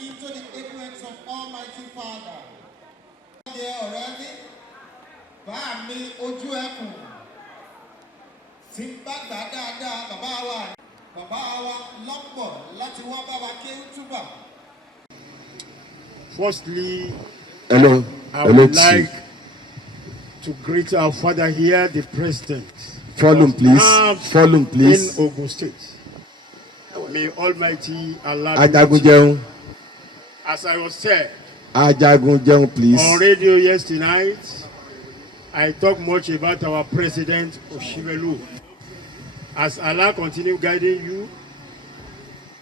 into the influence of Almighty Father. There already, Bami Ojueku, Simbagda Dada, Babawa, Lombo, Latiwa Baba Tuba. Firstly, hello. I would like to greet our father here, the president. Follow please. Follow please. In Ogun State. May Almighty Allah. Ajagunjeun. As I was said. Ajagunjeun, please. On radio yesterday night, I talked much about our president Oshimelu. As Allah continue guiding you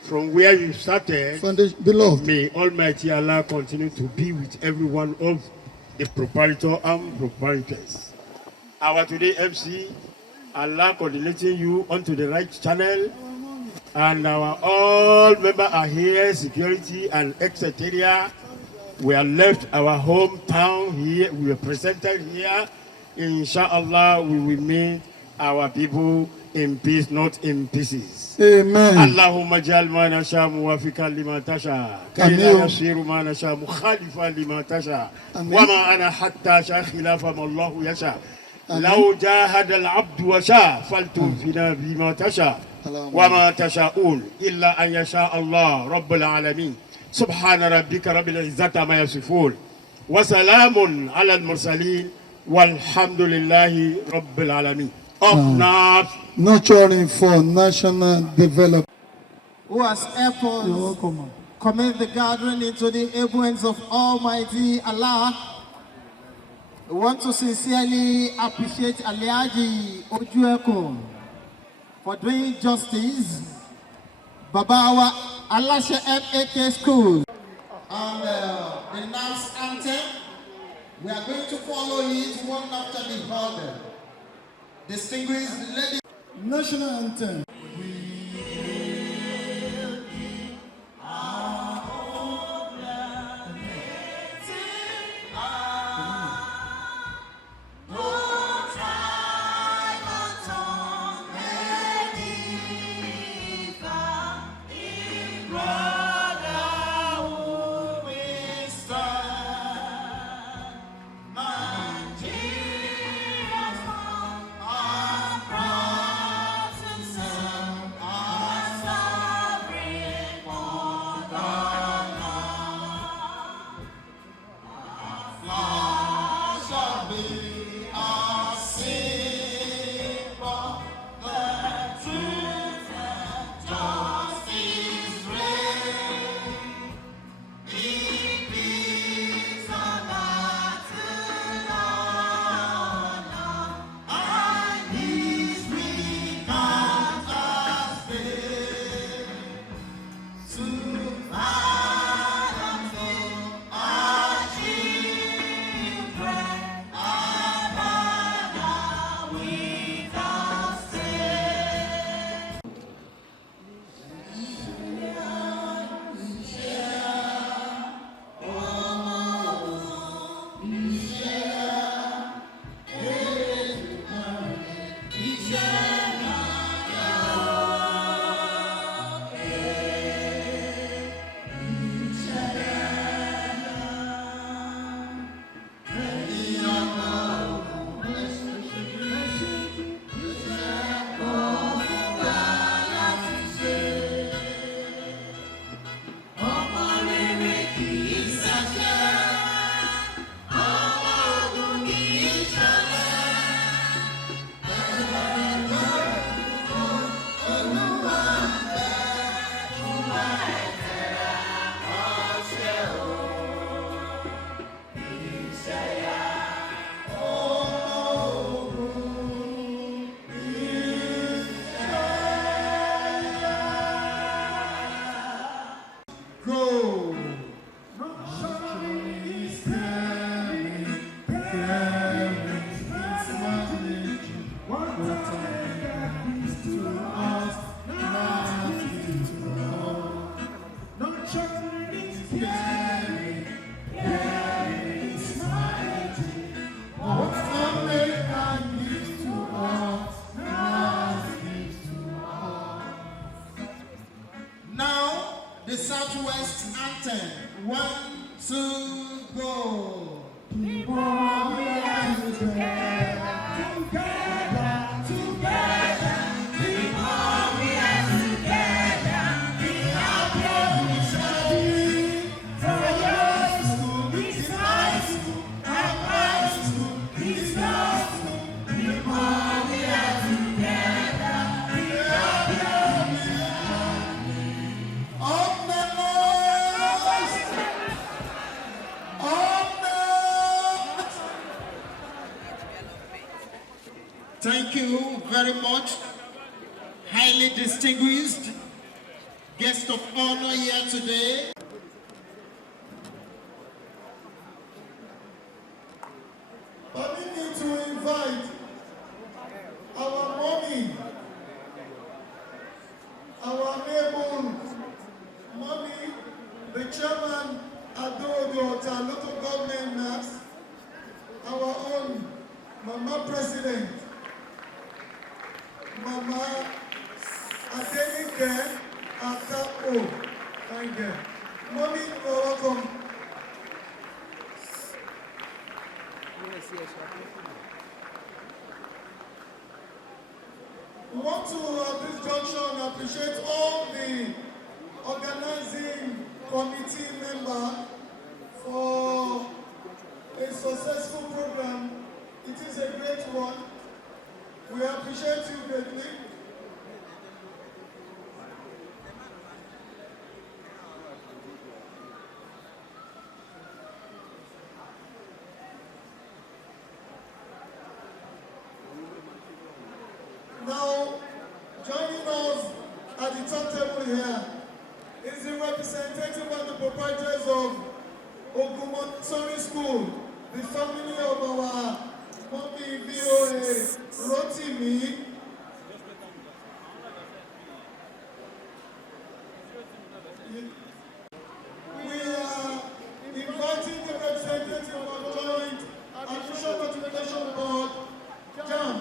from where you started, beloved, may Almighty Allah continue to be with every one of the proprietor and proprietors. Our today MC, Allah coordinating you onto the right channel, and our all members are here, security and etc. We have left our hometown here, we are presented here. Inshallah, we will meet our people in peace, not in pieces. Amen. Allahumma jal ma nasha muwafiqan lima tasha. Kayla yasiru ma nasha mukhalifan lima tasha. Wa ma ana hatta sha khilafa ma Allah yasha. Law jahada al-abd wa sha faltufina bima tasha. Wa ma tasha'un illa an yasha Allah rabbul alamin. Subhana rabbika rabbil izzati ma yasifun. Wa salamun ala al-mursalin walhamdulillahi rabbil alamin. Up north. Nurturing for national development. Who has helped us commit the gathering into the influence of Almighty Allah. We want to sincerely appreciate Aliaji Ojueku for doing justice. Babawa Alasha MAK School. And the NAMS anthem, we are going to follow it one after the other. Distinguished ladies. National anthem. Now, the Southwest anthem. 1, 2, go. Thank you very much, highly distinguished guest of honor here today. Permit me to invite our mommy, our neighbor, mommy, the chairman of the local government NAS, our own Mama President, Mama Adenike Akao. Thank you. Mommy, you're welcome. We want to, at this junction, appreciate all the organizing committee members for a successful program. It is a great one. We appreciate you greatly. Now, joining us at the top table here is the representative and the proprietors of Ogumotori School, the family of our mommy VOA Rotimi. We are inviting the representative of Joint Admission Notification Board, JAM,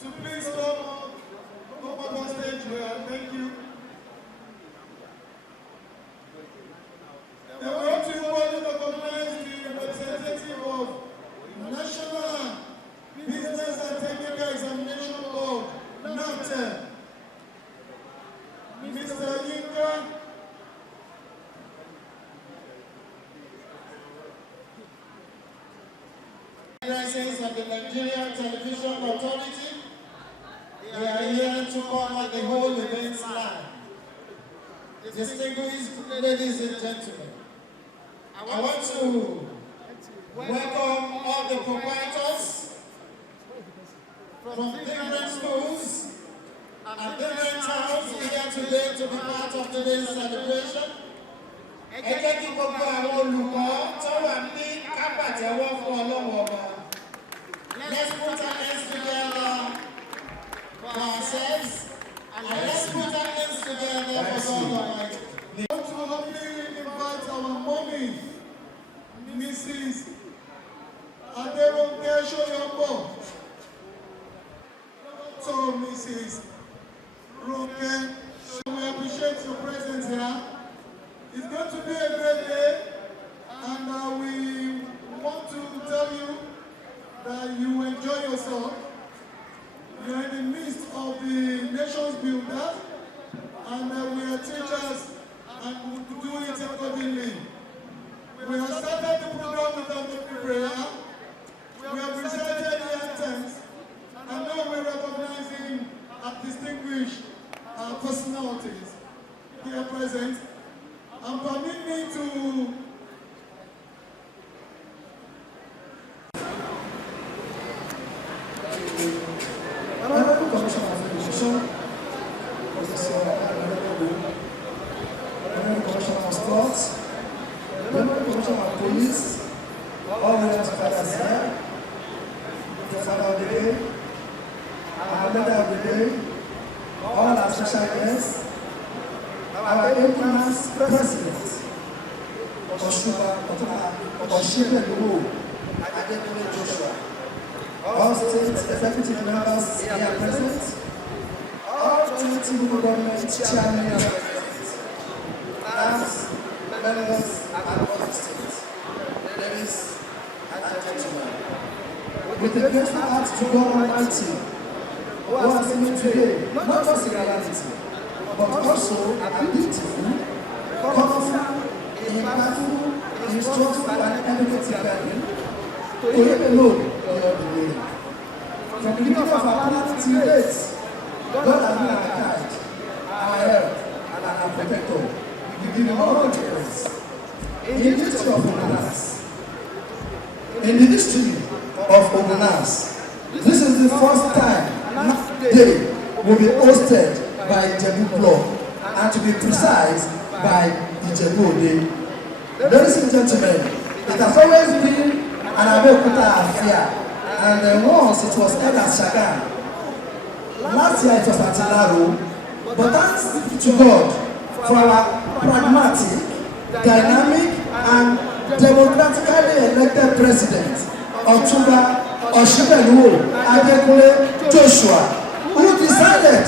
to please come up on stage here. Thank you. And we want to recognize the representative of National Business and Technical Examination Board, NATE, Mr. Yinka. License of the Nigerian Television Authority. They are here to cover the whole events line. Distinguished ladies and gentlemen, I want to welcome all the proprietors from different schools and different towns here today to be part of today's celebration. Ẹ jẹ́ kí gbogbo àwọn olùkọ́ tó wà ní kápàtẹ́wọ́ fún Ọlọ́run Ọba. Let's put our hands together for ourselves and let's put our hands together for God Almighty. I want to humbly invite our mommy, Mrs. Aderonke Shoyombo, to Mrs. Ronke. We appreciate your presence here. It's going to be a great day, and we want to tell you that you enjoy yourself. You are in the midst of the nation's builder, and we are teachers, and we do it accordingly. We have started the program with our prayer. We have recited the anthems, and now we're recognizing our distinguished personalities here present. And permit me to Honorable Commissioner of Education, Professor Ijebu, Honorable Commissioner of Sports, Honorable Commissioner of Police, all the fathers here, the father of the day, our mother of the day, all our special guests, our Emperor's President, Oshiba Joshua, all state executive members here present, all 20 local government chairmen are present. governors, members, and other states. Ladies and gentlemen, with a grateful heart to God Almighty, who has given today not just a reality, but also a beautiful, colorful, impactful, instructive, and educative gathering. To Him alone, we are the glory. From the beginning of our planet till date, God has been our guide, our help, and our protector. We give Him all the praise. In the history of Ogunas, this is the first time National Day will be hosted by Ijebu Club, and to be precise, by Ijebu Day. Ladies and gentlemen, it has always been an Abeokuta affair, and once it was held at Shagan. Last year it was at Ilaro, but thanks to God for our pragmatic, dynamic, and democratically elected president, Otunba Oshibelu Adekunle Joshua, who decided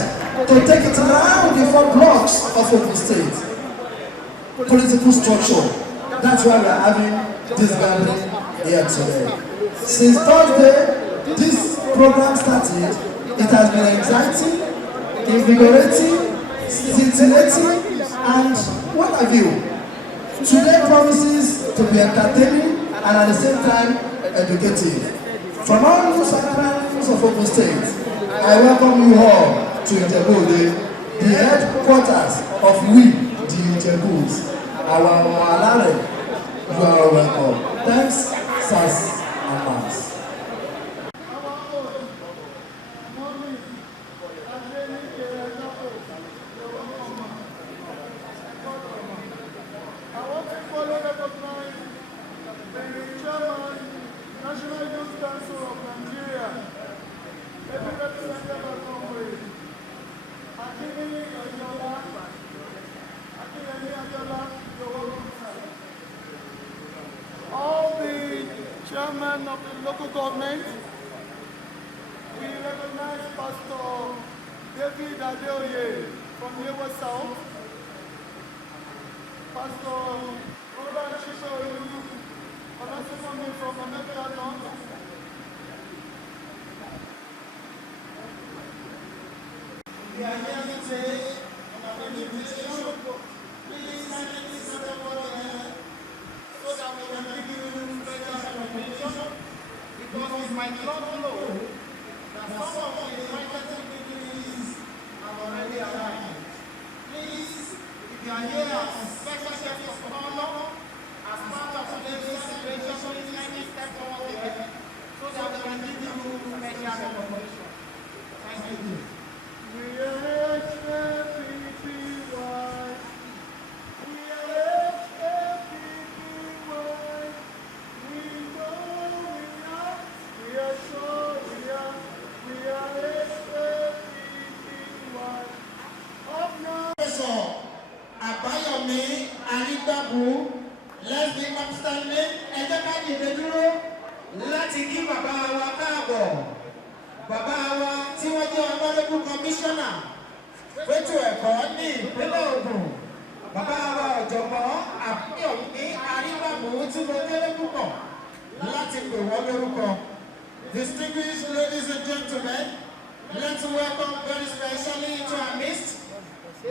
to take it around the 4 blocks of Ogun State. Political structure. That's why we are having this gathering here today. Since Thursday, this program started, it has been exciting, invigorating, scintillating, and what have you. Today promises to be entertaining and at the same time educative. From all news and crowns of Ogun State, I welcome you all to Ijebu, the headquarters of we, the Ijebus. Our Alare, you are welcome. Thanks, Sas and Mams. All the chairman of the local government, we recognize Pastor David Adeoye from Ijebu South, Pastor Robert Chisholm, from America North, We are here today on an invitation. Please kindly sit over there so that we can give you special information, because it might not know that some of the invited dignitaries have already arrived. Please, if you are here as special guest of honor, as part of today's celebration, please kindly step forward there so that we can give you special information. Thank you. we are HFPPY. We are HFPPY. We know we are sure we are HFPPY. Up now. Professor Abayomi Aligbabu, let's be upstanding. Ẹ jẹ́ ká dìde dúró láti kí bàbá wa káàbọ̀. Bàbá wa tí wọ́n jẹ́ honorable commissioner fétò ẹ̀kọ́ ní ìpínlẹ̀ Ògùn. Bàbá wa ọ̀jọ̀gbọ́n Abayomi Aligbabu tí mo délé púpọ̀ láti pè wọ́n lórúkọ. Distinguished ladies and gentlemen, let's welcome very specially to our midst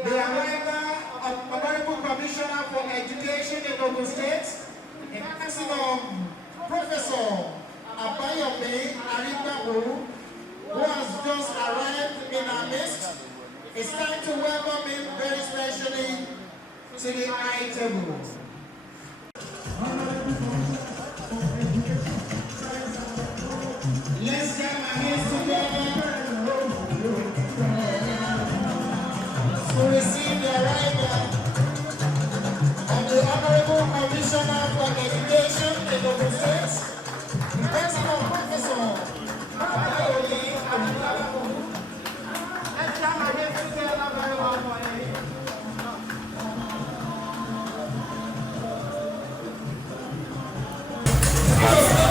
the arrival of Honorable Commissioner for Education in Ogun State, the maximum Professor Abayomi Aligbabu, who has just arrived in our midst. It's time to welcome him very specially to the Ijebu. Let's get our hands together to receive the arrival of the Honorable Commissioner for Education in Ogun State, the person of Professor Abayomi Aligbabu. Let's get our hands together very well for him.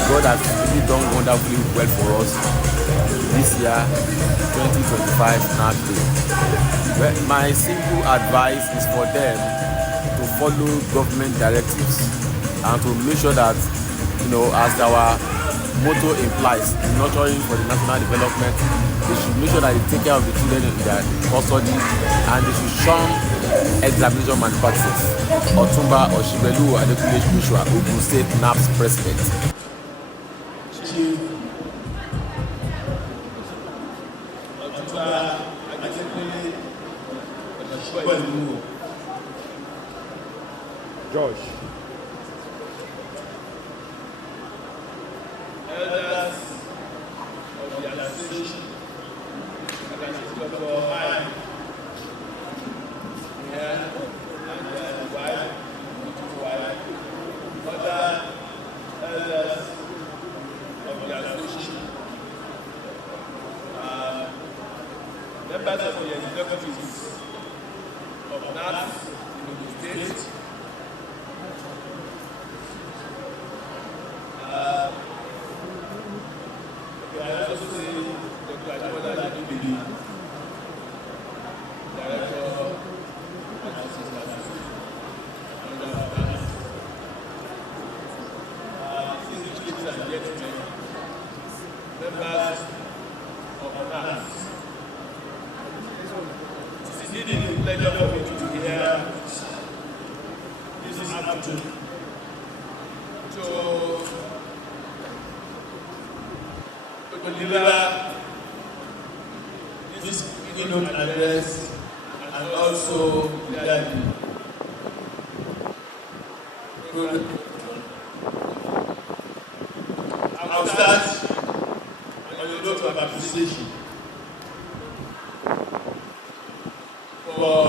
God has really done wonderfully well for us this year, 2025 National Day. Well, my simple advice is for them to follow government directives and to make sure that, as our motto implies, nurturing for the national development, they should make sure that they take care of the children in their custody, and they should shun examination malpractice. Otumba Oshibelu Adekunle Joshua, Ogun State NAPS President. Josh. Elders of the association, I can speak for I here and the wife, other elders of the association, members of the executives of NAPS in the state. Members of NAPS. It is a pleasure for me to be here this afternoon to deliver this keynote address and also the I'll start on a note of appreciation for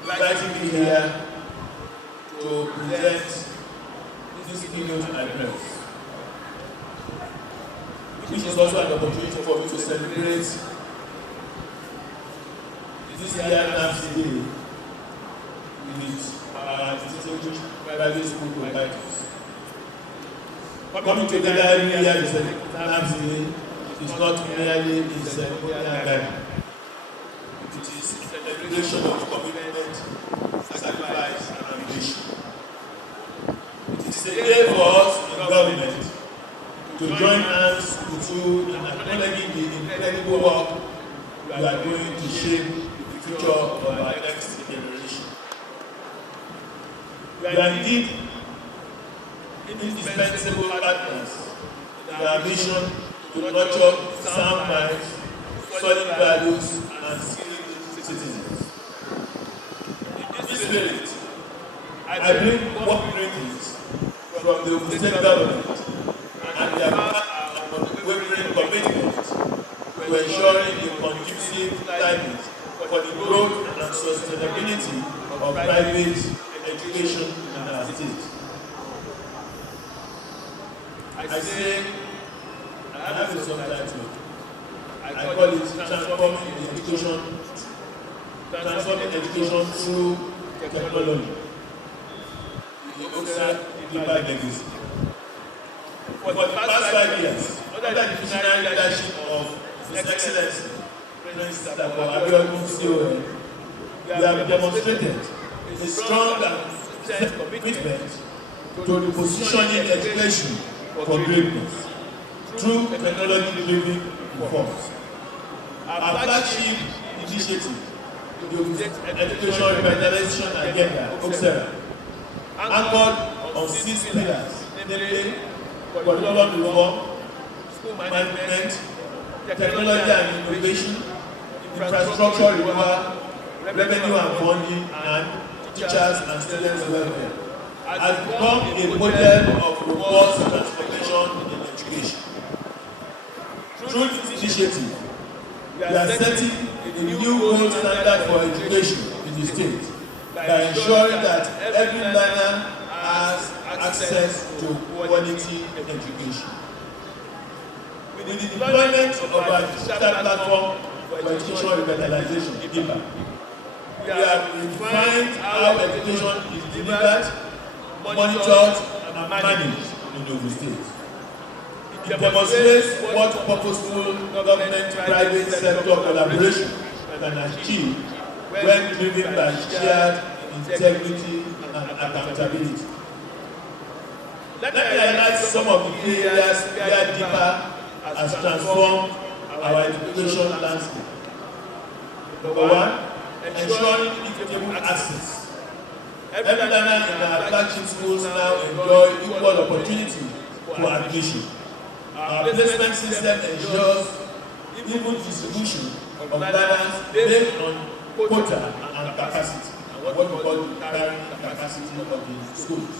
inviting me here to present this keynote address, which is also an opportunity for me to celebrate this year NAPS Day with our distinguished private school providers. Coming together every year to celebrate NAPS Day is not merely a ceremonial gathering. It is a celebration of commitment, sacrifice, and ambition. It is a day for us in government to join hands with you in acknowledging the incredible work we are doing to shape the future of our next generation. We are indeed indispensable partners in our mission to nurture sound minds, solid values, and skilled citizens. In this spirit, I bring work ratings from the Ogun State government and their unwavering commitment to ensuring a conducive climate for the growth and sustainability of private education in our state. I say, I have a subtitle. I call it transforming education through technology. The Oxa Global Legacy. For the past 5 years, under the visionary leadership of His Excellency, President Abiodun, we have demonstrated a strong and consistent commitment to the positioning education for greatness through technology-driven reforms. Our flagship initiative, the Education Revitalization Agenda, OXERA, anchored on 6 pillars, namely curriculum reform, school management, technology and innovation, infrastructure renewal, revenue and funding, and teachers and students' welfare, has become a model of robust transformation in education. Through this initiative, we are setting a new gold standard for education in the state by ensuring that every learner has access to quality education. With the deployment of our digital platform for education revitalization, IPA, we have refined how education is delivered, monitored, and managed in Ogun State. It demonstrates what purposeful government-private sector collaboration can achieve when driven by shared integrity, and accountability. Let me highlight some of the areas where DIPA has transformed our education landscape. Number one, ensuring equitable access. Every learner in our flagship schools now enjoy equal opportunity for admission. Our placement system ensures equal distribution of learners based on quota and capacity, and what we call the carrying capacity of the schools.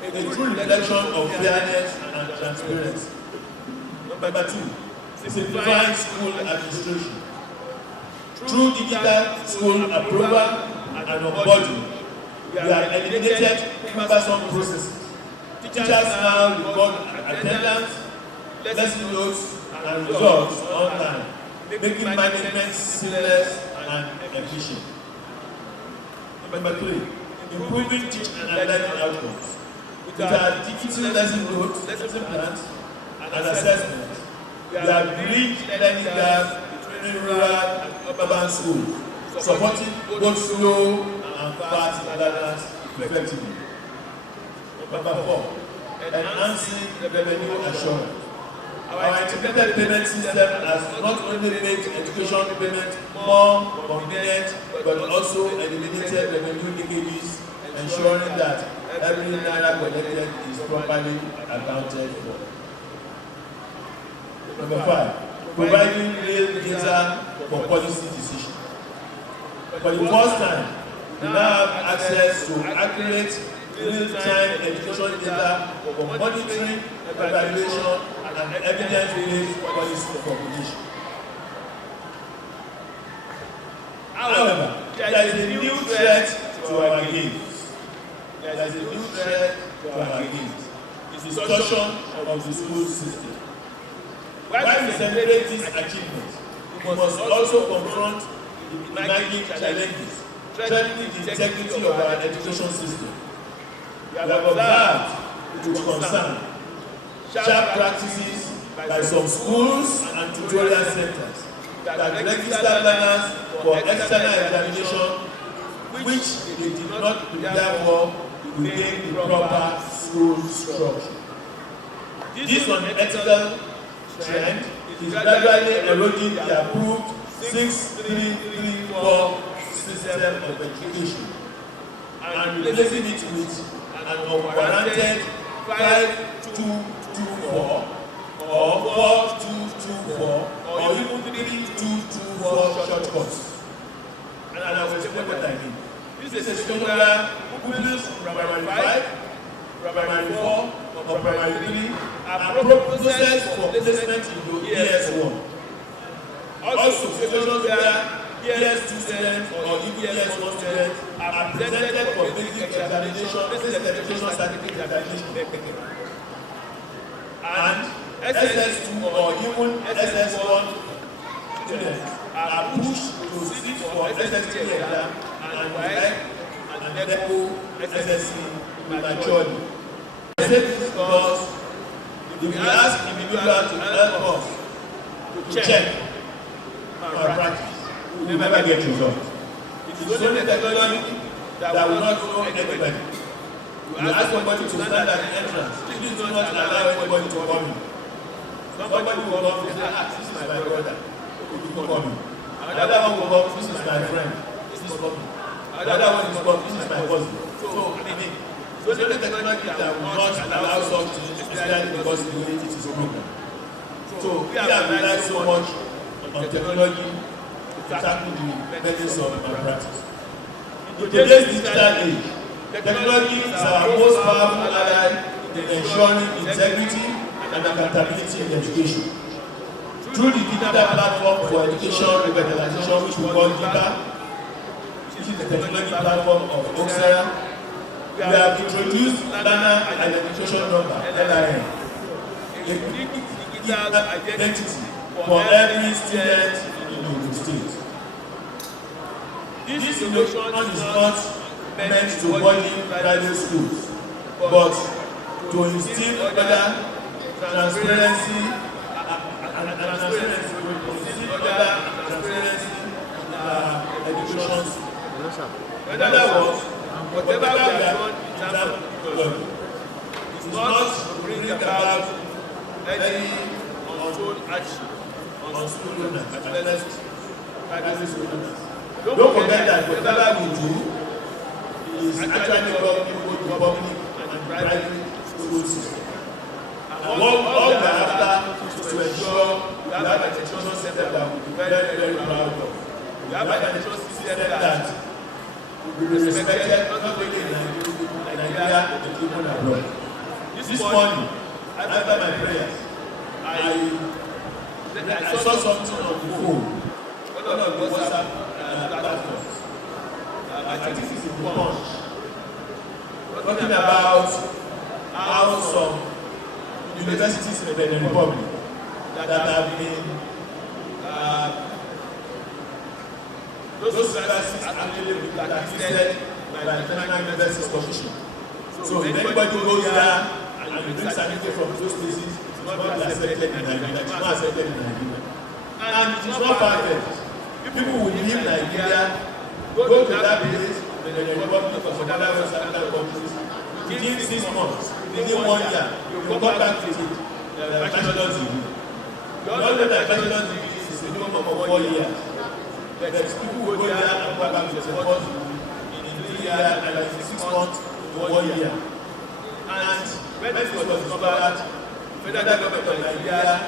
A true reflection of fairness and transparency. Number two, simplifying school administration. Through digital school approval and onboarding, we have eliminated cumbersome processes. Teachers now record attendance, lesson notes, and results online, making management seamless and efficient. Number three, improving teaching and learning outcomes. With our digital lesson notes, lesson plans, and assessments, we have bridged learning gaps between rural and urban schools, supporting both slow and fast learners effectively. Number four, enhancing revenue assurance. Our integrated payment system has not only made education payment more convenient, but also eliminated revenue leakages, ensuring that every naira collected is properly accounted for. Number five, providing real data for policy decisions. For the first time, we now have access to accurate, real-time education data for monitoring, evaluation, and evidence-based policy formulation. However, there is a new threat to our gains. There is a new threat to our gains. It's the distortion of the school system. While we celebrate these achievements, we must also confront the nagging challenges threatening the integrity of our education system. We have observed with concern sharp practices by some schools and tutorial centers that register learners for external examination which they did not prepare for within the proper school structure. This unethical trend is gradually eroding the approved 6-3-3-4 system of education and replacing it with an unwarranted 5-2-2-4 or 4-2-2-4 or even 3-2-2-4 shortcuts. And I will explain what I mean. This is a system where pupils from primary 5, primary 4, or primary 3 are processed for placement into ES1. Also, situations where ES2 students or ES1 students are presented for basic examination, basic education certificate examination, and SS2 or even SS1 students are pushed to sit for SST exam and WAEC and DEPO SSC prematurely. I say this because if we ask individuals to help us to check our practice, we will never get results. It is only technology that will not know anybody. You ask somebody to stand at the entrance, please do not allow anybody to come in. Somebody will come and say, this is my brother, you come in. Another one will come, this is my friend, this is coming. Another one is coming, this is my cousin. So, I mean, so the technology that will not allow us to, especially because the way it is broken. So, we have relied so much on technology to tackle the benefits of malpractice. In today's digital age, technology is our most powerful ally in ensuring integrity and accountability in education. Through the digital platform for education revitalization, which we call DIPA, which is the technology platform of Oxera, we have introduced learner identification number (LIN), a digital identity for every student in the state. This innovation is not meant to burden private schools, but to instill other transparency in education. In other words, whatever we have done in terms of technology is not to bring about any untold action on school owners as well as private school owners. Don't forget that whatever we do is actually governing both the public and private school system. And all we are after is to ensure we have an education system that we will be very, very proud of. We have an education system that will be respected not only in Nigeria but even abroad. This morning, after my prayers, I saw something on the phone, one of the WhatsApp platforms. I think it's a Punch, talking about how some universities in the Republic that have been those universities actually blacklisted by the National University Commission. So if anybody goes there and brings certificate from those places, it's not accepted in Nigeria. It's not accepted in Nigeria. And it is not perfect. People will leave Nigeria, go to that place, the Republic of some other West African countries, within 6 months, within 1 year, you will come back to the bachelor's degree. You all know that bachelor's degree is a minimum of 4 years. But people go there and come back to the first in 3 years and in 6 months to 1 year. And when this was discovered, the federal government of Nigeria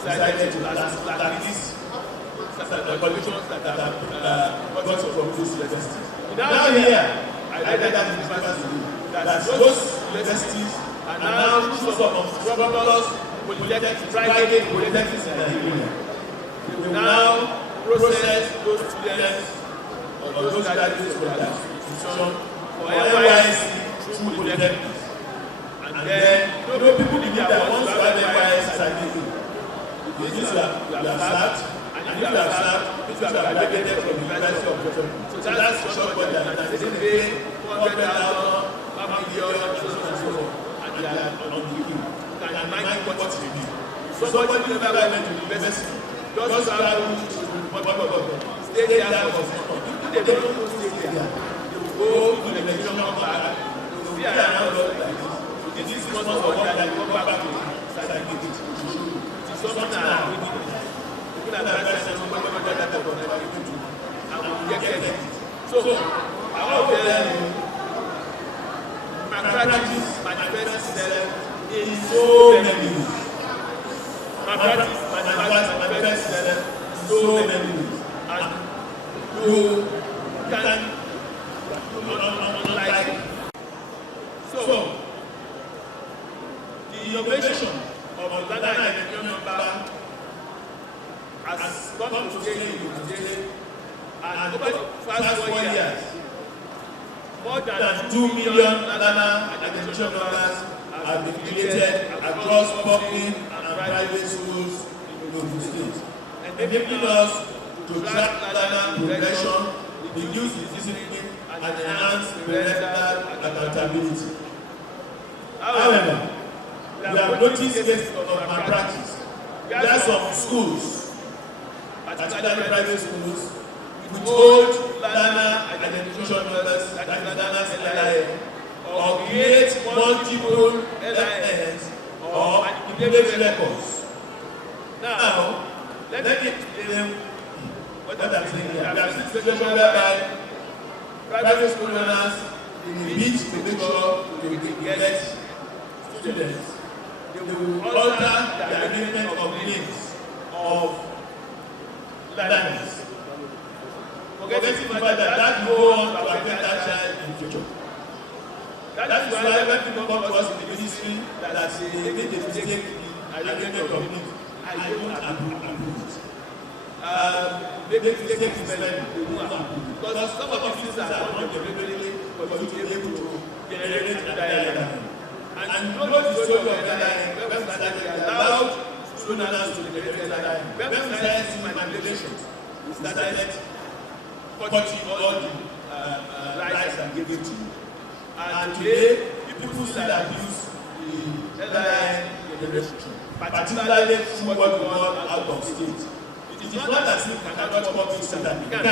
decided to blacklist the conditions that have got from those universities. Now here, I read that in the university that those universities are now two sort of frivolous polytechnics, private polytechnics in Nigeria. They will now process those students or those graduates from that institution for NYSC through polytechnics. And then, people believe that once you have NYSC certificate, it means you have served, and if you have served, it means you have graduated from the University of Britain. So that's short for them. And they pay 400,000, 1 million, and so on and so forth. And they are on the queue. You can mind what it will be. Somebody who never went to the university, just travel to stay there for 6 months. People they don't know stay there. They will go to the education back. They will be around us like this. This is most of what they come back to certificate. It is something that I'm reading. People that are present, somebody that I will never give to. And we will get it. So, I want to tell you, my practice manifests itself in so many ways. My practice manifests itself in so many ways. And you can, like, so, the innovation of the Ghana Identification Number has come to stay today, and over the past 4 years, more than 2 million Ghana Identification Numbers have been created across public and private schools in Ogun State, enabling us to track Ghana progression, reduce discipline, and enhance parental accountability. However, we have noticed cases of malpractice. There are some schools, particularly private schools, withhold Ghana Identification Numbers, that is Ghana's LIN, or create multiple LINs or manipulate records. Now, let me explain what I'm saying here. We have seen situations whereby private school owners bid to make sure they get students. They will alter the arrangement of names of learners, forgetting the fact that that will go on to affect that child in the future. That is why when people come to us in the ministry that they make a mistake in the arrangement of names, I don't approve it. Maybe mistake in spelling, they won't approve. Because some of the things are done deliberately for you to be able to generate another element. And you know the story of NIN, when we started, we allowed students to generate NIN. When we started seeing manipulations, we started cutting all the rights and giving to you. And today, people still abuse the NIN generation, particularly through what we call out of state. It is not as if we cannot copy that we can,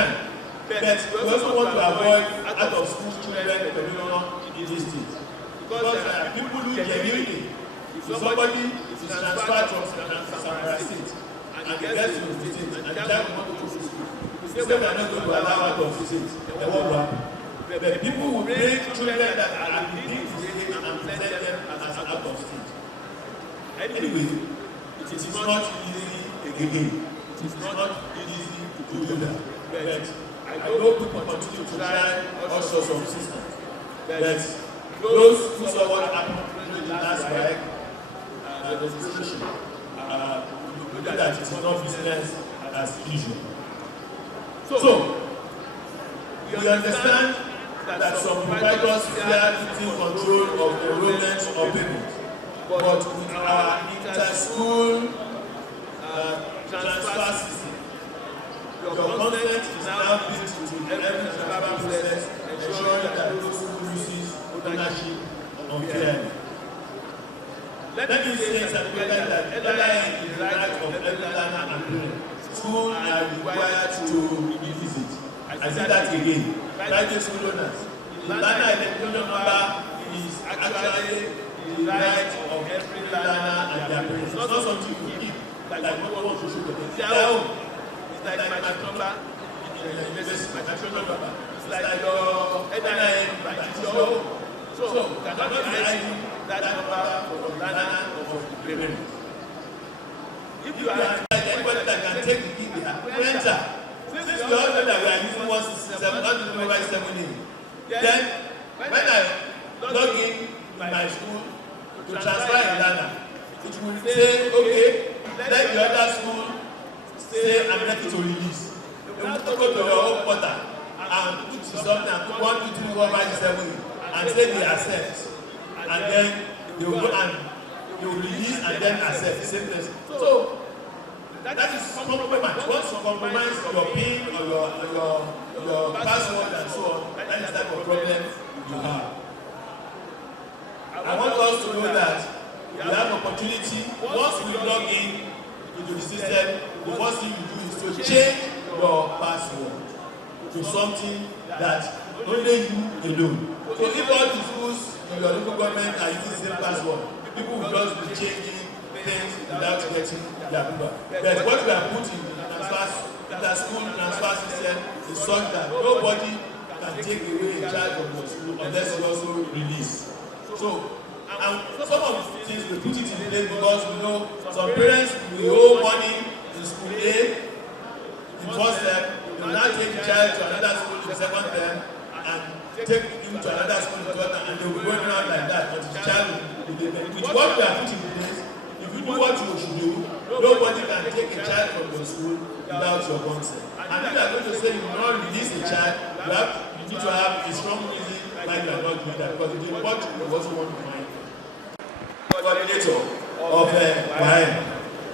but we also want to avoid out of school children genuinely, if somebody is transferred from Samara State and gets to the state and the child will want to go to school, they say we are not going to allow out of the state, then what will happen? The people will bring children that are within the state and present them as out of state. Anyway, it is not easy again. It is not easy to do that. But I know people continue to try all sorts of systems. But those who saw what happened during the last week, demonstration, know that it is not business as usual. So, we understand that some providers fear losing control of enrollment of payments, but with our inter-school transfer system, your consent is now built to every transfer process, ensuring that those who uses ownership unfairly. Let me say that LIN is the right of every learner and parent. Schools are required to visit. I say that again. Private school owners. The learner identification number is actually the right of every learner and their parents. It's not something you keep like what want to show them. It's their own. It's like my number in the university, my number. It's like your NIN, it's your own. So, you cannot deny that number for the learner or for the parent. If you are like anybody that can take the key, they are parental. Since you all know that we are using 167, not the mobile 7 then when I log in my school to transfer a learner, it will say, okay, let the other school say I'm ready to release. They will go to your own portal and put something and put 1, 2, 3, 4, 5, 7 and say they accept. And then they will go and they will release and then accept the same person. So that is compromise. Once you compromise your PIN or your password and so on, that is the type of problem you have. I want us to know that you have opportunity. Once we log in into the system, the first thing you do is to change your password to something that only you alone. So if all the schools in your local government are using the same password, people will just be changing things without getting their approval. But what we are putting in the school transfer system is such that nobody can take away a child from your school unless you also release. So, and some of the things we put it in place because we know some parents will owe money in school A, in first term, they will now take the child to another school in the second term, and take him to another school in the third term, and they will go around like that until the child will be paid. With what we are putting in place, if you do what you should do, nobody can take a child from your school without your consent. And if you are going to say you will not release a child, you need to have a strong reason why you are not doing that. Because it is what you also want to find. Coordinator of WAEC.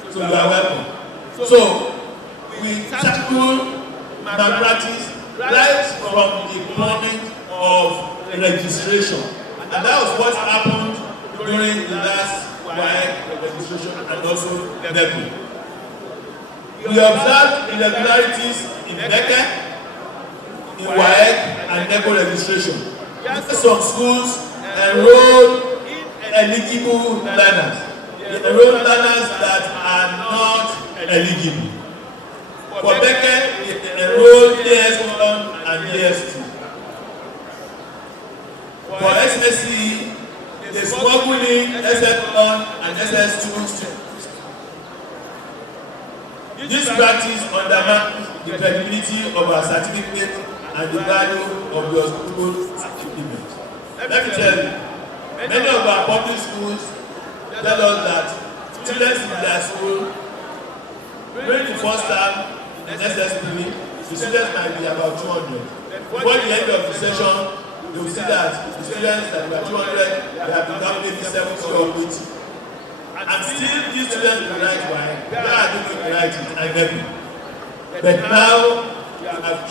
So you are welcome. So we tackle malpractice right from the moment of registration. And that was what happened during the last WAEC registration and also NECO. We observed irregularities in NECO, in WAEC and NECO registration. Some schools enrolled eligible learners. They enroll learners that are not eligible. For NECO, they enroll AS1 and AS2. For SSC, they smuggle in SS1 and SS2 students. This practice undermines the credibility of our certificate and the value of your school certificate. Let me tell you, many of our public schools tell us that students in their school, during the first term in SS3, the students might be about 200. Before the end of the session, you will see that the students that were 200, they have become maybe 70 or 80. And still, these students will write why. They are doing the right it, I get it. But now, we have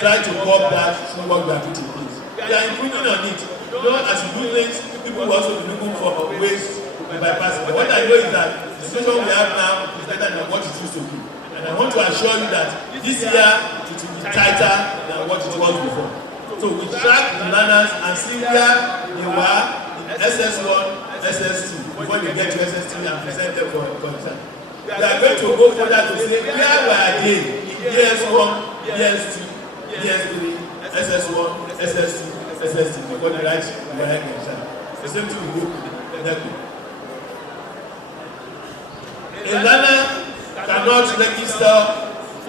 tried to cop that through what we are putting in place. We are improving on it. You know, as you do things, people will also be looking for ways to bypass it. But what I know is that the situation we have now is better than what it used to be. And I want to assure you that this year, it will be tighter than what it was before. So we track the learners and see where they were in SS1, SS2 before they get to SS3 and present them for exam. They are going to go further to say where were they in ES1, ES2, ES3, SS1, SS2, SS3 before they write the exam. The same thing we do in that way. A learner cannot register.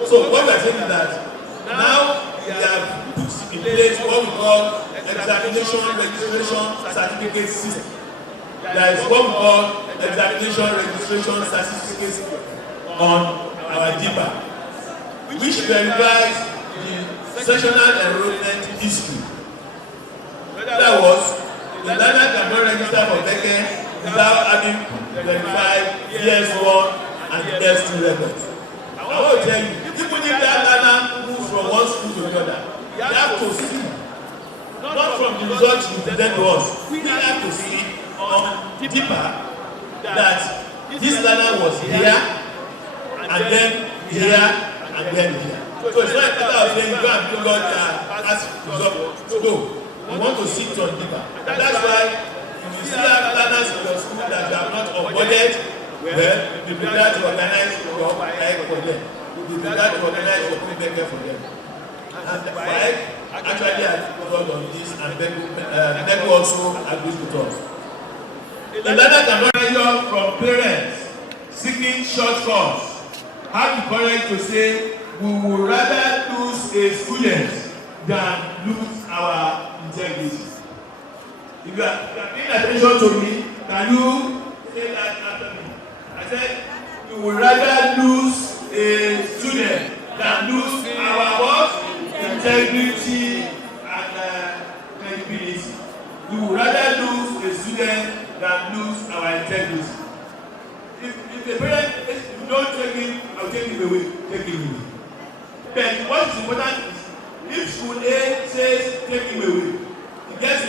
So what we are saying is that now we have put in place what we call examination registration certificate system. There is what we call examination registration certificate on our DIPA, which verifies the sessional enrollment history. That was, the learner cannot register for Beke without having verified ES1 and ES2 records. I want to tell you, even if that learner moves from one school to another, you have to see, not from the results you present to us, we have to see on DIPA that this learner was here, and then here, and then here. So it's not a matter of saying, go and do God as result. No, we want to see it on DIPA. And that's why if you still have learners in your school that you have not onboarded, well, we prepare to organize your EIC for them. We prepare to organize your pre-Beke for them. And the EIC actually has worked on this, and Beke also agrees with us. The learner cannot hear from parents seeking shortcuts. Have the courage to say, we would rather lose a student than lose our integrity. If you are paying attention to me, can you say that after me? I said, we would rather lose a student than lose our what? Integrity and credibility. We would rather lose a student than lose our integrity. If the parent, if you don't take him, I'll take him away. Take him away. But what is important is, if school A says take him away, the guest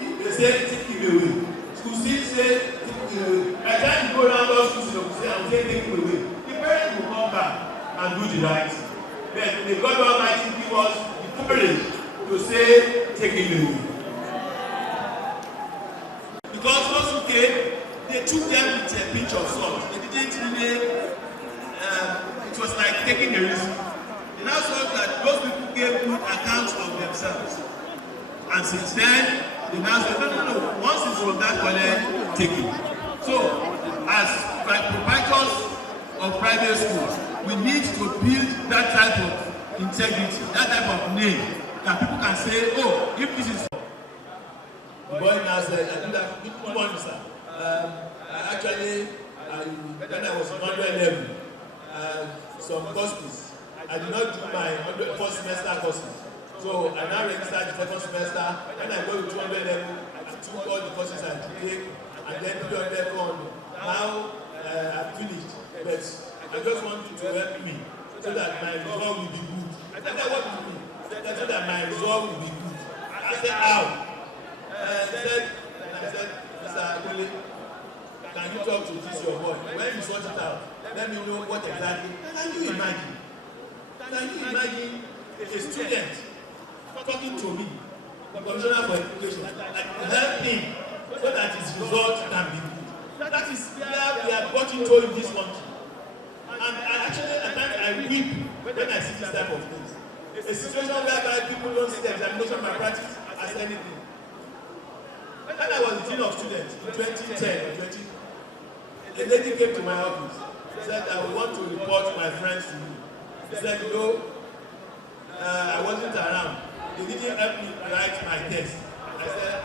they say take him away. School C says take him away. By the time you go around those schools, they will say I'll take him away. The parent will come back and do the right thing. But the God Almighty give us the courage to say take him away. Because those who came, they took them with a pinch of salt. They didn't really, it was like taking a risk. They now saw that those people gave good accounts of themselves. And since then, they now said, no. Once it's from that college, take it. So, as proprietors of private schools, we need to build that type of integrity, that type of name, that people can say, oh, if this is... The boy now said, I do that, good morning, sir. When I was in 100 level, some courses, I did not do my first semester courses. So I now registered the second semester. When I go to 200 level, I took all the courses I take, and then 300 level. Now I'm finished. But I just want you to help me so that my result will be good. I said, what do you mean? So that my result will be good. I said, how? I said, Mr. Akole, can you talk to this your boy? When you sort it out, let me know what exactly. Can you imagine? A student talking to me, the Commissioner for Education, help him so that his result can be good. That is where we are gotten to in this country. And at times I weep when I see this type of things. A situation whereby people don't see the examination malpractice as anything. When I was the dean of students in 2010 or 20, a lady came to my office. She said, I want to report my friends to you. She said, I wasn't around. They didn't help me write my test. I said, I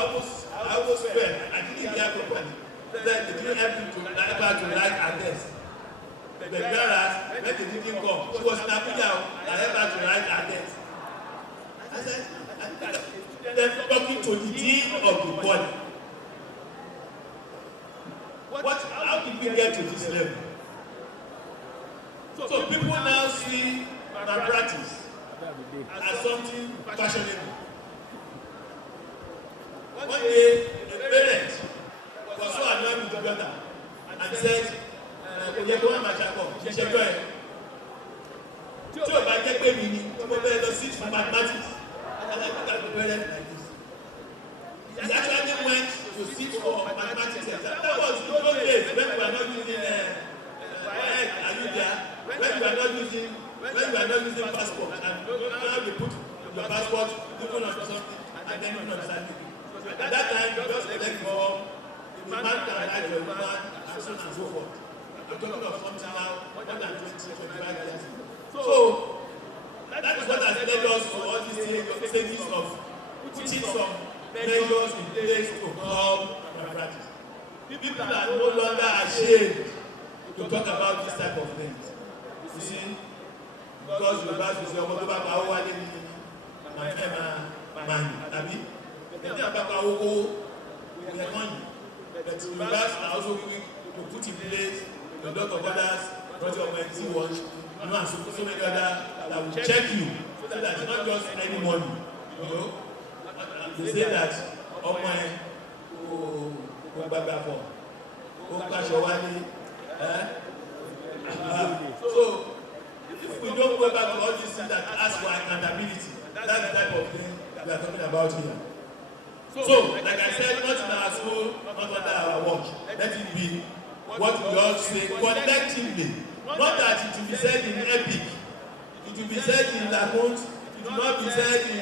almost failed. I didn't hear properly. She said, they didn't help me to write her test. But whereas, when they didn't come, she was in Abuja, I helped her to write her test. I said, then talking to the dean of the body. How did we get to this level? So people now see malpractice as something fashionable. One day, a parent was so annoyed with the daughter and said, Ijebu Machako, Ijebu. Tí o bá jẹ́ pé mi ni, tí mo bẹ̀rẹ̀ lọ sí for mathematics, and I look at the parent like this. He actually went to sit for mathematics are not using passport, and now they put your passport, even on something, and then you understand it. At that time, you just elect for the man can write your woman, and so on and so forth. I'm talking of something now, more than 20-25 years ago. So, that is what has led us to all these stages of putting some measures in place to curb malpractice. People are no longer ashamed to talk about this type of things. You see, because the Bible says, "Ọmọ tó bá pa owó wálé ní màá fẹ́ máa yìn tàbí ẹni àpapọ̀ owó yẹ kàn yìn." But the Bible are also willing to put in place a lot of others, project of MT Watch, and so many others that will check you, so that it's not just any money. You know, they say that ọmọ ẹ kò gbàgbà pọ̀, ó kàṣọ wálé. So, if we don't go back to all these things that ask for accountability, that's the type of thing we are talking about here. So, like I said, not in our school, not under our watch. Let it be what we all say collectively. Not that it will be said in Epic, it will be said in Lagunt, it will not be said in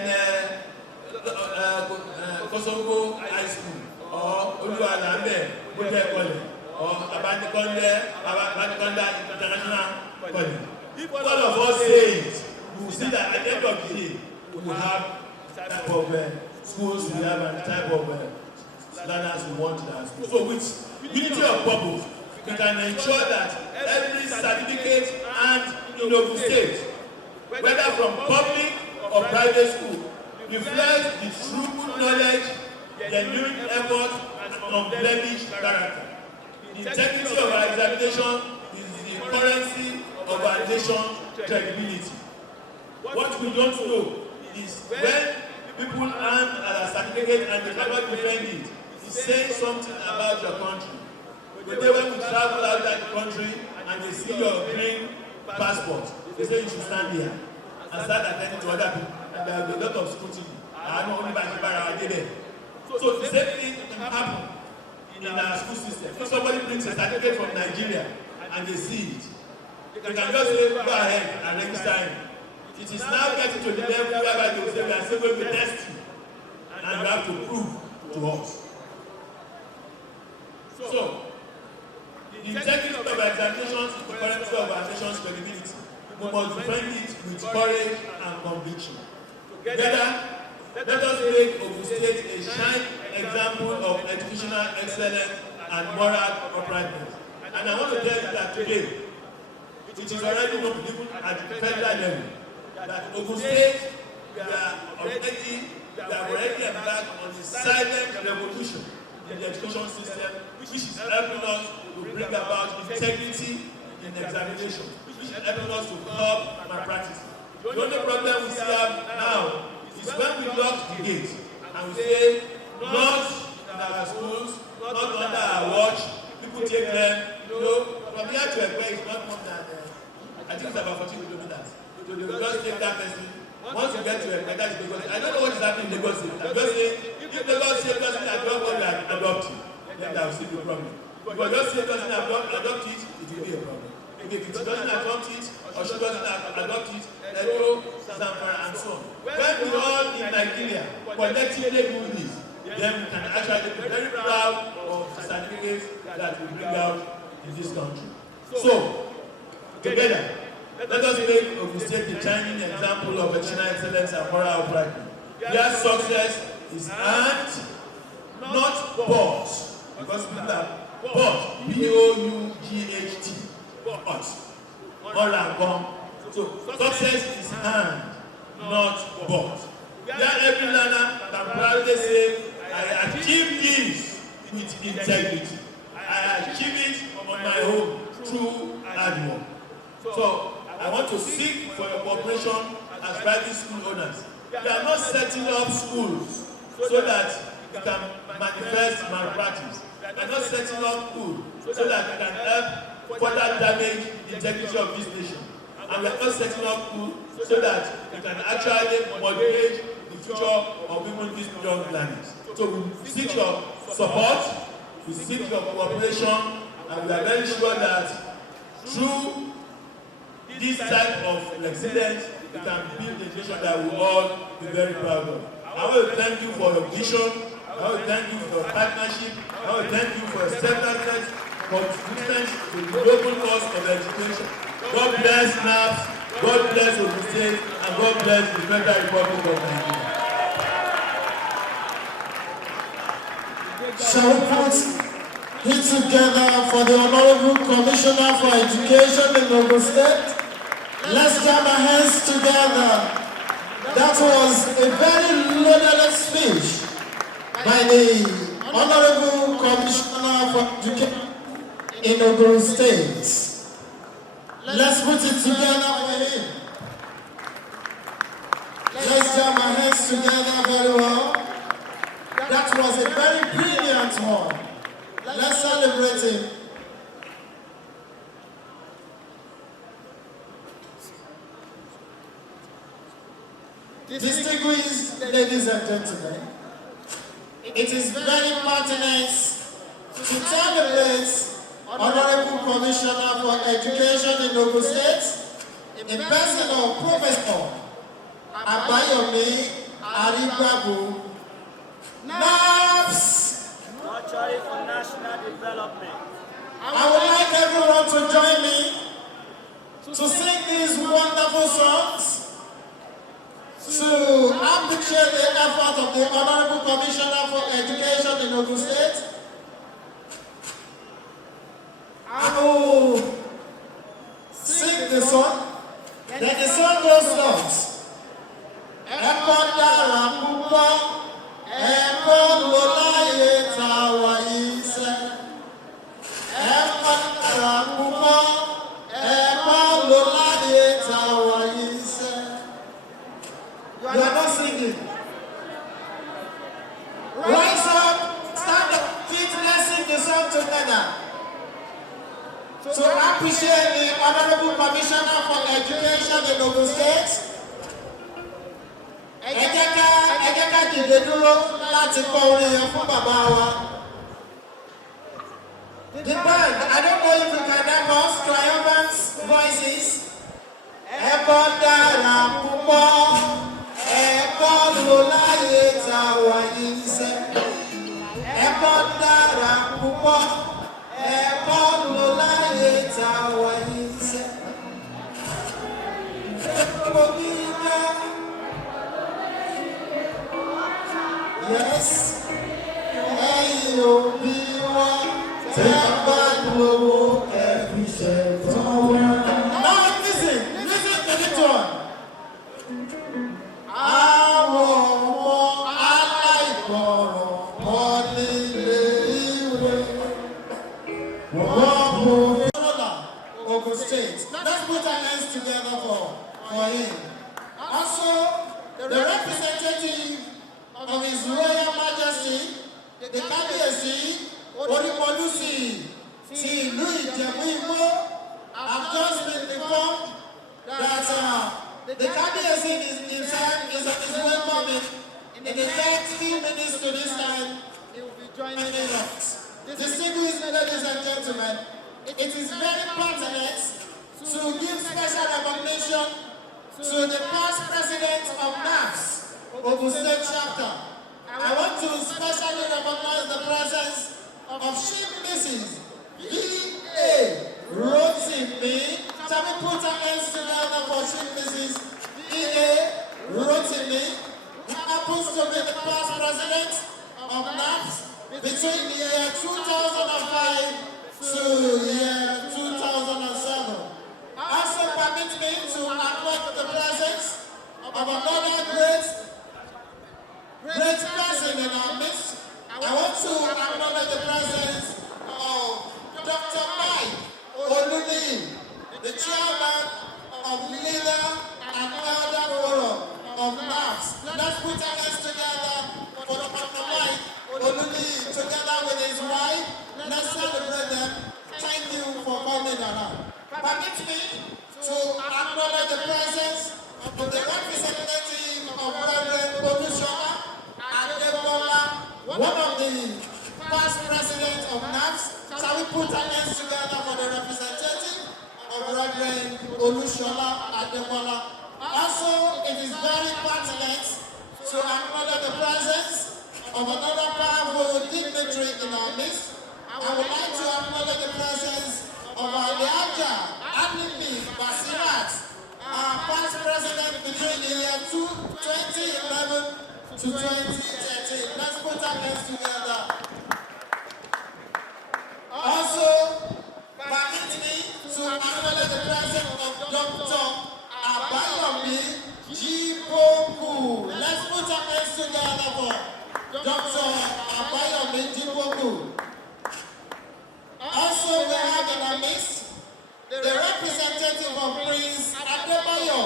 Kosovo High School or Oluwalambe Model College or Abanikonda International College. If all of us say it, we will see that at the end of the day, we will have type of schools we have and the type of learners we want in our school. So with unity of purpose, we can ensure that every certificate and in Ogun State, whether from public or private school, reflects the true knowledge, genuine effort, and unblemished character. The integrity of our examination is the currency of our nation's credibility. What we don't know is when people earn a certificate and they cannot defend it, it's saying something about your country. The day when we travel outside the country and they see your green passport, they say you should stand here and start attending to other people. And there will be a lot of scrutiny. I know only by Kibara I did it. So the same thing can happen in our school system. If somebody brings a certificate from Nigeria and they see it, they can just say, go ahead and register him. It is now getting to the level whereby they will say, we are still going to test you. And you have to prove to us. So, the integrity of our examinations is the currency of our nation's credibility. We must defend it with courage and conviction. Together, let us make Ogun State a shining example of educational excellence and moral uprightness. And I want to tell you that today, it is already known even at the federal level that Ogun State, we are already embarked on a silent revolution in the education system, which is helping us to bring about integrity in examination, which is helping us to curb malpractice. The only problem we still have now is when we lock the gate and we say, not in our schools, not under our watch, people take them, from here to Ekwe is not more than, I think it's about 14 kilometers. So they will just take that person. Once you get to Ekwe, that is because I don't know what is happening in Lagos State. I'm just saying, if Lagos State doesn't adopt what we are adopting, then there will still be a problem. If Lagos State doesn't adopt it, it will be a problem. If it doesn't adopt it, or she doesn't adopt it, Edo, Zamfara, and so on. When we all in Nigeria collectively do this, then we can actually be very proud of the certificates that we bring out in this country. So, together, let us make Ogun State the shining example of educational excellence and moral uprightness. Their success is earned, not bought, because people are bought, B-O-U-G-H-T, bought, all are gone. So, success is earned, not bought. That every learner can proudly say, I achieved this with integrity. I achieved it on my own through hard work. So, I want to seek for your cooperation as private school owners. We are not setting up schools so that we can manifest malpractice. We are not setting up schools so that we can help further damage the integrity of this nation. And we are not setting up schools so that we can actually moderate the future of even these young learners. So we seek your support, we seek your cooperation, and we are very sure that through this type of excellence, we can build a nation that we all be very proud of. I want to thank you for your vision. I want to thank you for your partnership. I want to thank you for your steadfastness, commitment to the global cause of education. God bless NAPS, God bless Ogun State, and God bless the Federal Republic of Nigeria. Shall we put it together for the Honorable Commissioner for Education in Ogun State? Let's jam our hands together. That was a very loaded speech by the Honorable Commissioner for Education in Ogun State. Let's put it together for him. Let's jam our hands together very well. That was a very brilliant one. Let's celebrate him. Distinguished ladies and gentlemen, it is very pertinent to celebrate Honorable Commissioner for Education in Ogun State, in person of Professor Abayomi Aribabu, NAPS. Nurturing for national development. I would like everyone to join me to sing these wonderful songs to appreciate the effort of the Honorable Commissioner for Education in Ogun State. I will sing the song. Then the song goes thus. Ẹ̀kọ́ dára púpọ̀, ẹ̀kọ́ ló láyé tá a wà yìí sẹ́. Ẹ̀kọ́ dára púpọ̀, ẹ̀kọ́ ló láyé tá a wà yìí sẹ́. You are not singing. Rise up, stand up, feet, let's sing the song together. To appreciate the Honorable Commissioner for Education in Ogun State. Ẹ jẹ́ ká dìde dúró láti kọ orin yẹn fún bàbá wa. The band, I don't know if you can hear us, triumphant voices. Ẹ̀kọ́ dára púpọ̀, ẹ̀kọ́ ló láyé tá a wà yìí sẹ́. Ẹ̀kọ́ dára púpọ̀, ẹ̀kọ́ ló láyé tá a wà yìí sẹ́. Ẹ̀kọ́ gíga. Yes, ẹ̀yin òbí wa tẹ́ bá lówó ẹ̀fí ṣẹ̀tọ́ wa. Now listen to this one. Àwọn ọmọ aláìgbọràn kọ́ nílé ìwé. Wọ́n mú Ogun State. Let's put our hands together for him. Also, the representative of His Royal Majesty, the Kábíyèsí Orímọlúsì ti ìlú Ìjẹ̀bú-Igbó, have just been informed that the Kábíyèsí is on his way coming. In the next few minutes to this time, he will be joining us. Distinguished ladies and gentlemen, it is very pertinent to give special recognition to the past president of NAPS, Ogun State chapter. I want to specially recognize the presence of Chief Mrs. B.A. Rotimi. Shall we put our hands together for Chief Mrs. B.A. Rotimi, who happens to be the past president of NAPS between the year 2005 to the year 2007. Also permit me to acknowledge the presence of another great person in our midst. I want to acknowledge the presence of Dr. Mike Oluni, the chairman of Leader and Elder Forum of NAPS. Let's put our hands together for Dr. Mike Oluni together with his wife. Let's celebrate them. Thank you for coming around. Permit me to acknowledge the presence of the representative of Reverend Olusola Adebola, one of the past presidents of NAPS. Shall we put our hands together for the representative of Reverend Olushola Ademola. Also, it is very pertinent to acknowledge the presence of another powerful dignitary in our midst. I would like to acknowledge the presence of our Liaja Animi Basirat, our past president between the year 2011 to 2013. Let's put our hands together. Also, permit me to acknowledge the presence of Dr. Abayomi Jiboku. Let's put our hands together for Dr. Abayomi Jiboku. Also, we have in our midst the representative of Prince Adebayo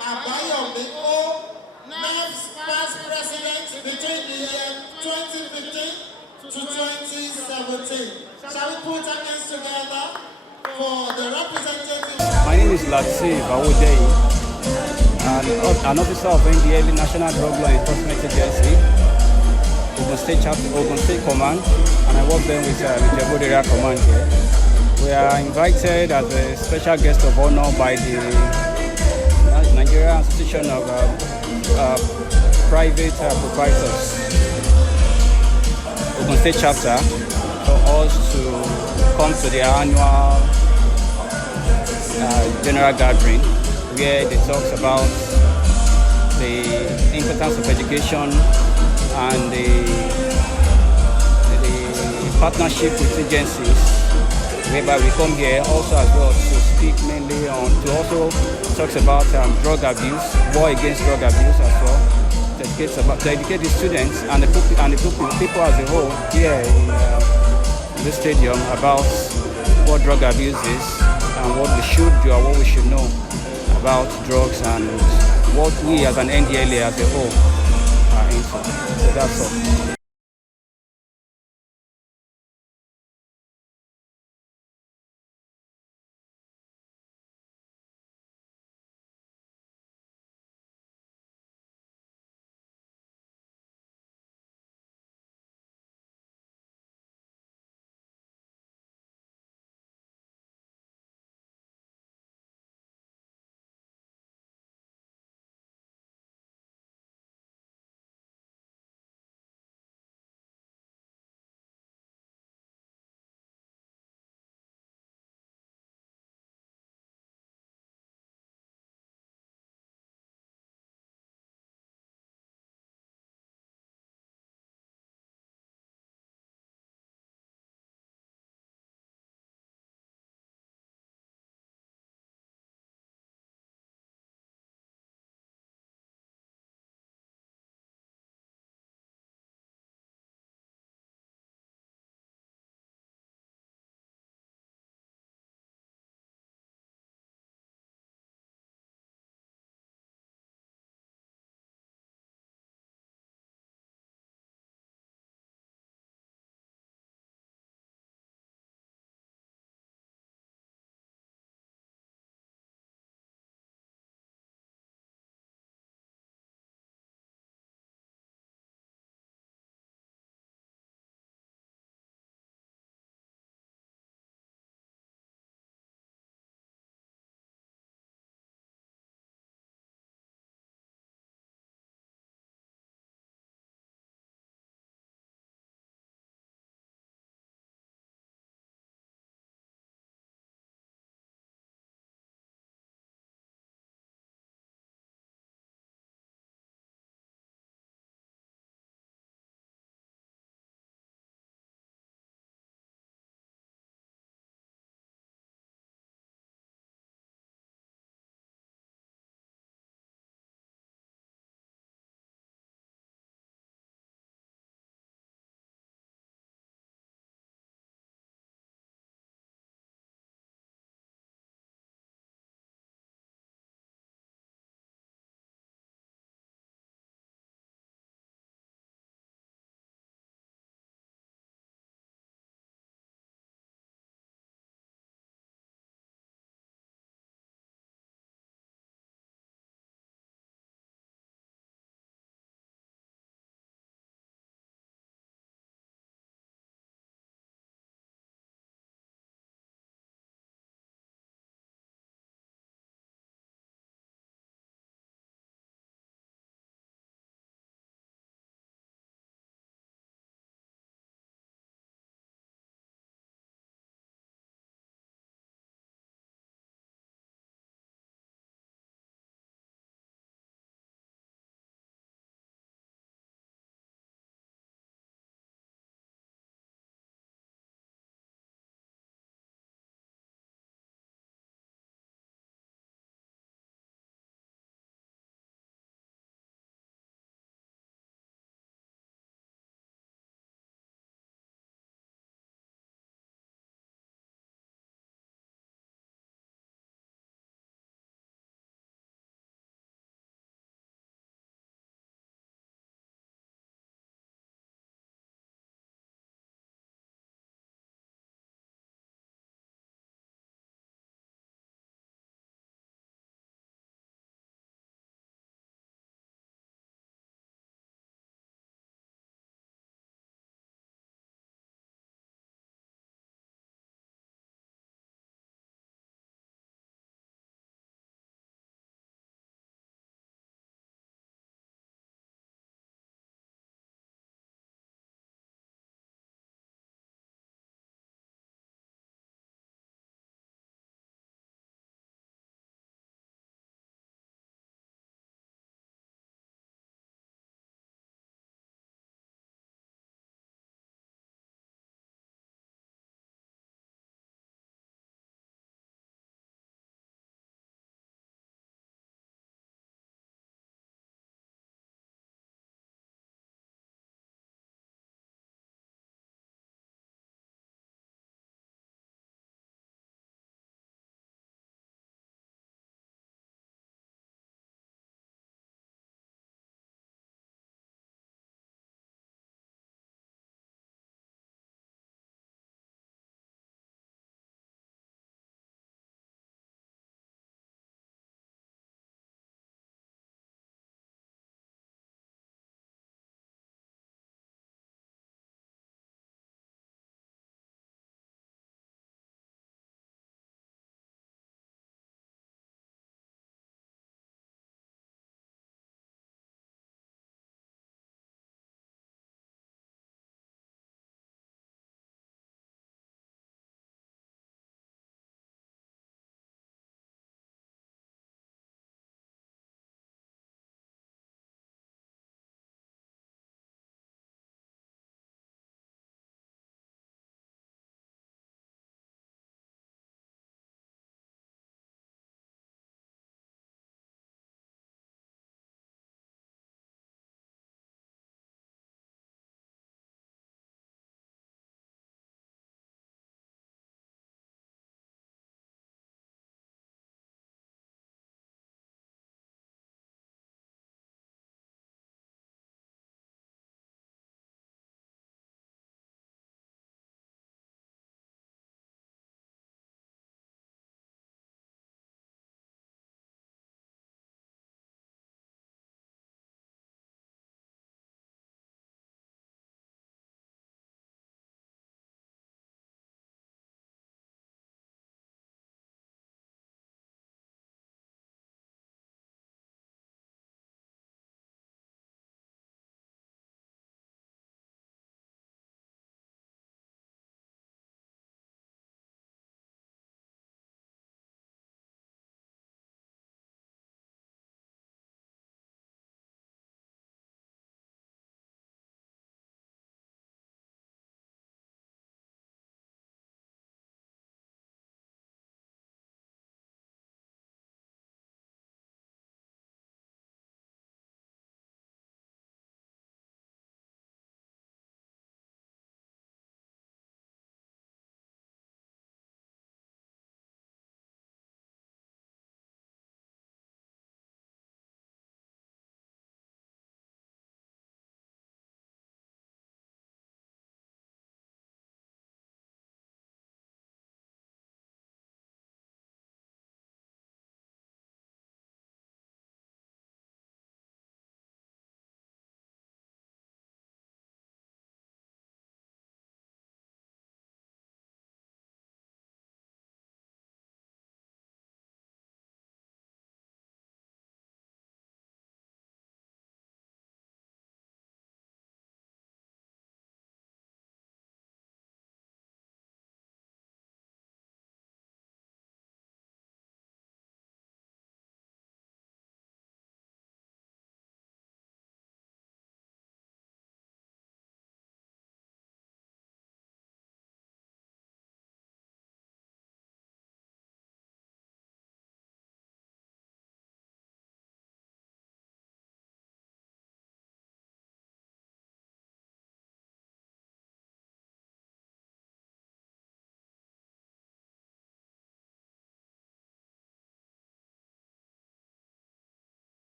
Abayomi O, NAF's past president between the year 2015 to 2017. Shall we put our hands together for the representative? My name is Latif Awodei, an officer of NDL National Drug Law Enforcement Agency, Ogun State Chapter, Ogun State Command, and I work then with Ijebu Area Command here. We are invited as a special guest of honor by the Nigerian Association of Private Proprietors, Ogun State Chapter, for us to come to their annual general gathering, where they talk about the importance of education and the partnership with agencies, whereby we come here also as well to speak mainly on, to also talk about drug abuse, war against drug abuse as well, to educate the students and the people as a whole here in this stadium about what drug abuse is and what we should do and what we should know about drugs and what we as an NDLA as a whole are into. So that's all.